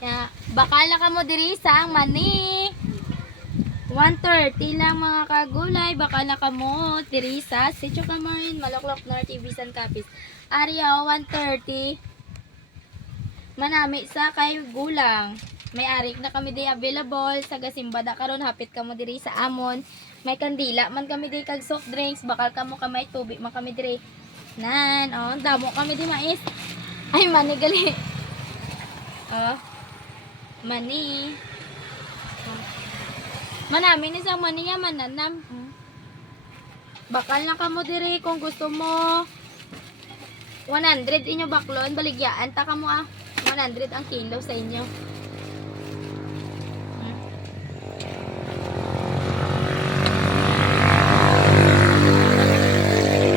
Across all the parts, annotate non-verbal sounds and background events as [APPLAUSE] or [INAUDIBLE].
Kaya, bakal na ka mo diri sa mani. 130 lang mga kagulay. Bakal na ka mo diri sa Sitio Camarin, Maloklok Norte, Bisan Capiz. Area 130. Manami sa kay gulang. May arik na kami di available sa Gasimbada karon hapit ka mo diri sa Amon. May kandila man kami di kag soft drinks, bakal ka mo kamay tubig man kami diri. Nan, oh, damo kami di mais. Ay, mani gali. [LAUGHS] Oh. Mani. Manami ni sa mani nga mananam. Hmm. Bakal na ka mo diri kung gusto mo. 100 inyo baklon, baligyan ta ka mo ah. 100 ang kilo sa inyo. Hmm.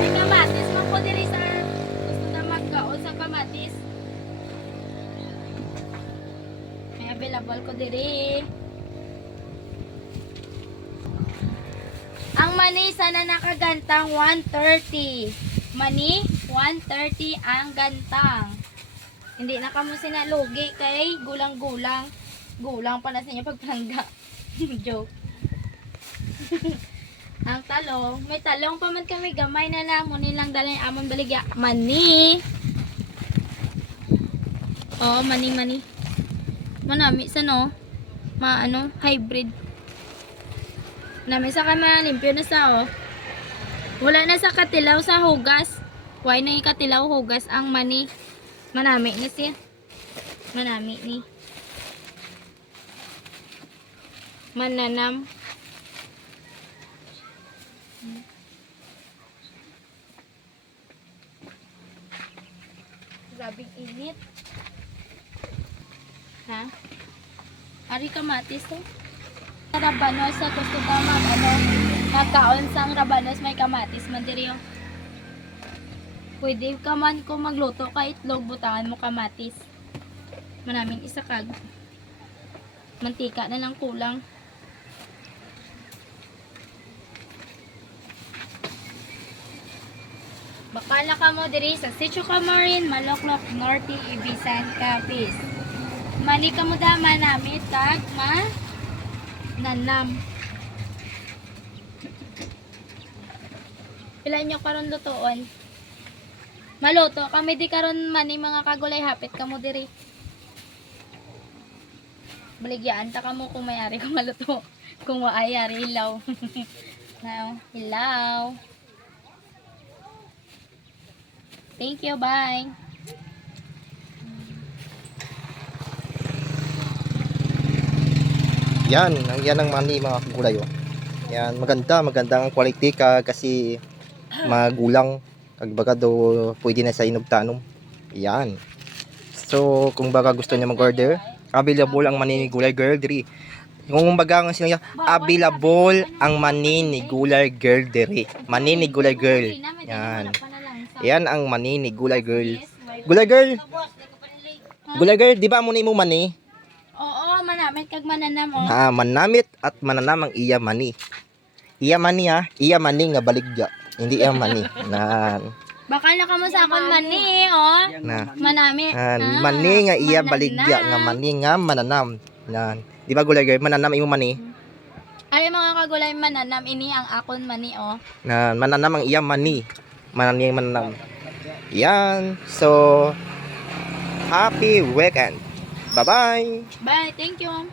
May kamatis man po diri sa gusto na magkaon sa kamatis. May available ko diri. Ang mani sana nakagantang 130. Mani 130 ang gantang. Hindi na kamo sinalugi kay gulang-gulang. Gulang pa na sa inyo pagpangga. [LAUGHS] Joke. [LAUGHS] ang talong, may talong pa man kami gamay na lang mo nilang dala yung amon baligya. Mani. Oh, mani mani. Manami sa no. Maano, hybrid. Nami sa kama limpyo na sa oh. Wala na sa katilaw sa hugas. Why na ikatilaw hugas ang mani. Manami ni siya. Manami ni. Mananam. Grabing init. Ha? Ari kamatis to? Rabanos sa gusto ka mag ano, magkaon rabanos may kamatis man diri oh. Pwede ka man kung magluto ka itlog butangan mo kamatis. Manaming isa kag. Mantika na lang kulang. Bakala ka mo diri sa Sitio Camarin, Maloklok, Norte, Ibisan, Capiz. Mani ka mo da manamit kag ma nanam. Pila nyo karon lutoon? Maluto kami di karon mani mga kagulay hapit kamo diri. Baligyan ta kamo kung mayari ka maluto. Kung waayari ilaw. [LAUGHS] Now, ilaw. Thank you, bye. Yan, ang yan ang mani mga kagulay oh. Yan, maganda, maganda ang quality ka kasi magulang kag baga do pwede na sa inog tanom. Yan. So, kung baga gusto niya mag-order, available ang mani ni Gulay Girl diri. Yung baga nga sila available ang mani ni Gulay Girl diri. Mani ni Gulay Girl. Yan. Yan ang mani ni Gulay Girl. Gulay Girl, Gulay Girl, di ba mo ni mo mani? Manamit kag mananam oh. Ah, manamit at mananam ang iya mani. Iya mani ha, iya mani nga baligya. Hindi iya mani. Na, Baka na kamo sa akon mani oh. na, Manami. ah, Ah, mani nga iya mananam. baligya nga mani nga mananam. Na, di ba gulay girl, mananam imo mani? Ay mga kagulay mananam ini ang akon mani oh. Na mananam ang iya mani. Manani ang mananam. Yan. So, happy weekend. Bye-bye. Bye, thank you.